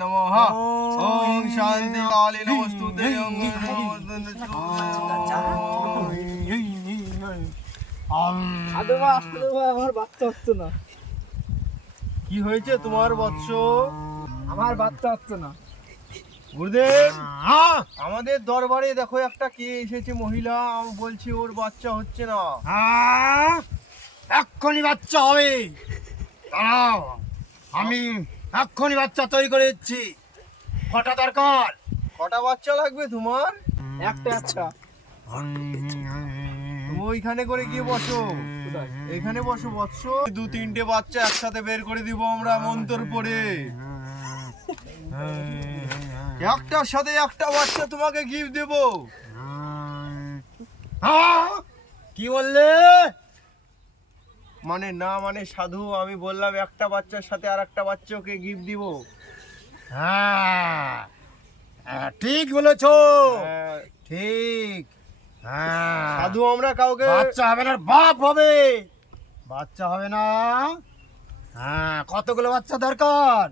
নমঃ ওম শান্তি কালী নমস্তুতে আমার বাচ্চা হচ্ছে না। কি হয়েছে তোমার বৎস? আমার বাচ্চা হচ্ছে না গুরুদেব, আমাদের দরবারে দেখো একটা কে এসেছে মহিলা, বলছি ওর বাচ্চা হচ্ছে না। এক্ষুনি বাচ্চা হবে, দাঁড়াও, আমি এক্ষুনি বাচ্চা তৈরি করে দিচ্ছি। কটা দরকার? কটা বাচ্চা লাগবে তোমার? একটা একটা। তুমি ওইখানে করে গিয়ে বসো, এখানে বসো বৎস। 2-3টে বাচ্চা একসাথে বের করে দিব আমরা মন্ত্র পড়ে। একটার সাথে একটা বাচ্চা তোমাকে গিফট দেব। কি বললে? মানে না মানে সাধু, আমি বললাম একটা বাচ্চার সাথে আর একটা বাচ্চাকে গিফট দিব। হ্যাঁ, ঠিক বলেছো, হ্যাঁ, ঠিক। হ্যাঁ, সাধু আমরা কাউকে বাচ্চা হবে না, বাপ হবে। বাচ্চা হবে না। হ্যাঁ, কতগুলো বাচ্চা দরকার?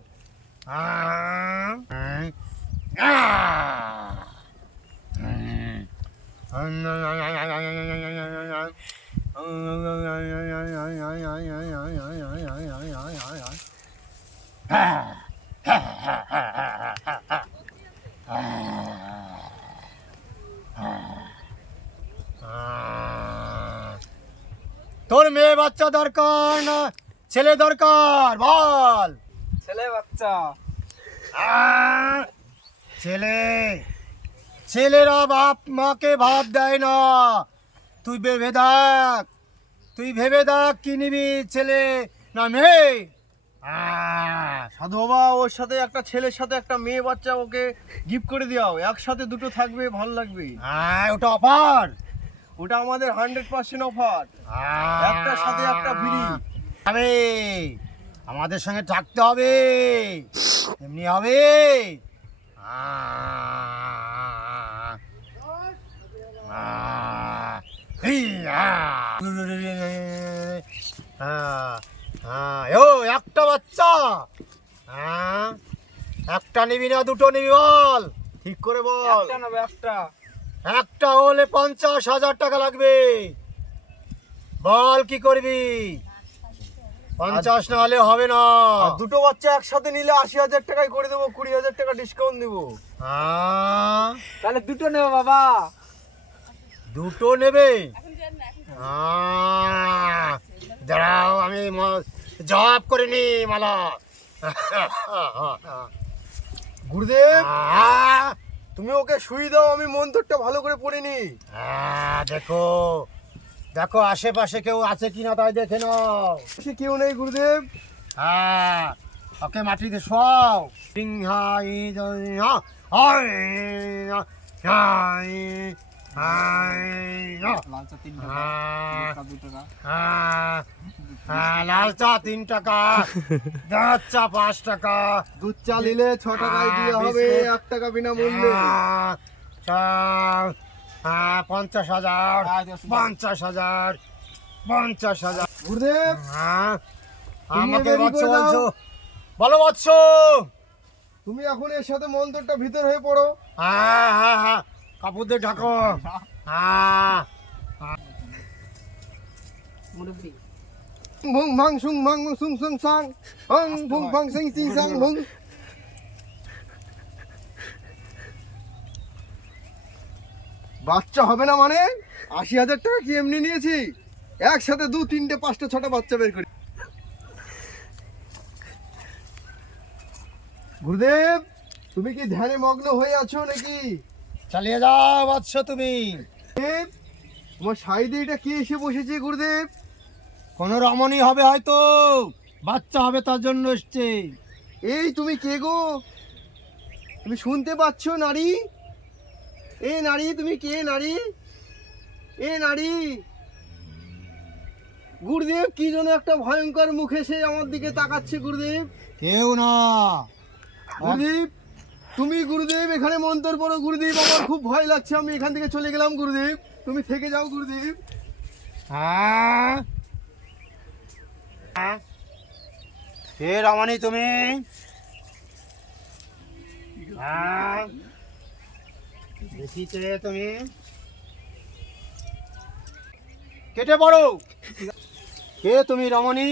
তোর মেয়ে বাচ্চা দরকার না ছেলে দরকার, বল। ছেলে বাচ্চা। ছেলে, ছেলেরা বাপ মাকে ভাব দেয় না। তুই ভেবে দেখ, কি নিবি, ছেলে না মেয়ে? সাধু বাবা, ওর সাথে একটা ছেলের সাথে একটা মেয়ে বাচ্চা ওকে গিফট করে দাও, একসাথে দুটো থাকবে, ভালো লাগবে। ওটা অফার, ওটা আমাদের 100% অফার, একটার সাথে একটা ফ্রি। হবে, আমাদের সঙ্গে থাকতে হবে, এমনি হবে। একটা বাচ্চা, একটা নিবি না দুটো নিবি, বল, ঠিক করে বল। একটা নেবে একটা। একটা হলে 50,000 টাকা লাগবে, বল কি করবি? 50 না হলে হবে না। আর দুটো বাচ্চা একসাথে নিলে 80,000 টাকায় করে দেবো, 20,000 টাকা ডিসকাউন্ট দেবো। তাহলে দুটো নেবো বাবা। দুটো নেবে? দাঁড়াও, আমি জব করে নি মালা। গুরুদেব, তুমি ওকে শুই দাও, আমি মন্ত্রটা ভালো করে পড়ে নি। দেখো দেখো আশেপাশে কেউ আছে কিনা তাই দেখে নাও। সে কেউ নেই গুরুদেব। ওকে মাটিতে শোয়াও। লাল চা 3 টাকা, দুধ চা 5 টাকা, দুধ চা নিলে 6 টাকায় দিয়ে হবে, 1 টাকা বিনামূল্যে। 50,000, 50,000, 50,000। গুরুদেব, আমাকে তুমি বৎস বেরিয়ে বলছো? যাও। বলো বৎস। তুমি এখন এর সাথে মন্ত্রটা ভিতর হয়ে পড়ো। কাপড় দিয়ে ঢাকো। ভুং ভাং সুং ভাং সুং সুং সাং হং ভুং ভাং সিং সিং সাং ভুং। বাচ্চা হবে না মানে 80,000 টাকা কি এমনি নিয়েছি? একসাথে 2, 3টে, 5টে, 6টা বাচ্চা বের করি। গুরুদেব, তুমি কি ধ্যানে মগ্ন হয়ে আছো নাকি? চালিয়ে যাও বৎস তুমি। তোমার সাইডে এটা কে এসে বসেছে গুরুদেব? কোন রমণী হবে হয়তো, বাচ্চা হবে তার জন্য এসছে। এই তুমি কে গো? তুমি শুনতে পাচ্ছ নারী? এ নারী, তুমি কে নারী? এ নারী। গুরুদেব, কি যেন একটা ভয়ঙ্কর মুখে সে আমার দিকে তাকাচ্ছে গুরুদেব। কেউ না। গুরুদেব, তুমি গুরুদেব এখানে মন্ত্র পড়ো গুরুদেব, আমার খুব ভয় লাগছে, আমি এখান থেকে চলে গেলাম গুরুদেব, তুমি থেকে যাও গুরুদেব। কে রমণী তুমি? হ্যাঁ, দেখিতে তুমি কেটে পড়ো। কে তুমি রমণী?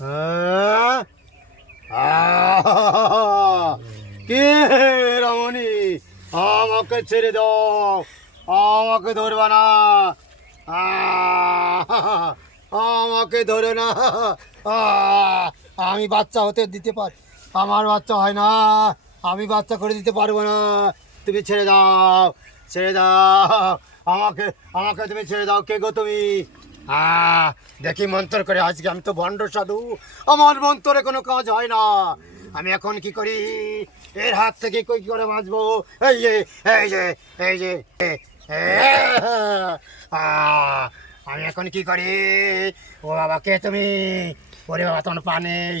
হ্যাঁ? কে রমণী? আমাকে ছেড়ে দাও, আমাকে ধরবা না, আমাকে ধরে না। আমি বাচ্চা হতে দিতে পারি, আমার বাচ্চা হয় না, আমি বাচ্চা করে দিতে পারবো না। তুমি ছেড়ে দাও, ছেড়ে দাও আমাকে, আমাকে তুমি ছেড়ে দাও। কে গো তুমি? দেখি মন্ত্র করে, আজকে আমি তো ভণ্ড সাধু, আমার মন্ত্রে কোনো কাজ হয় না। আমি এখন কি করি, এর হাত থেকে কি করে বাঁচবো? এই যে, এই যে, এই যে, আমি এখন কি করি? ও বাবা, কে তুমি? ওরে বাবা, তোমার পা নেই,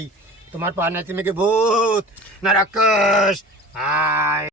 তোমার পা নেই, তুমি কি ভূত না রাক্ষস?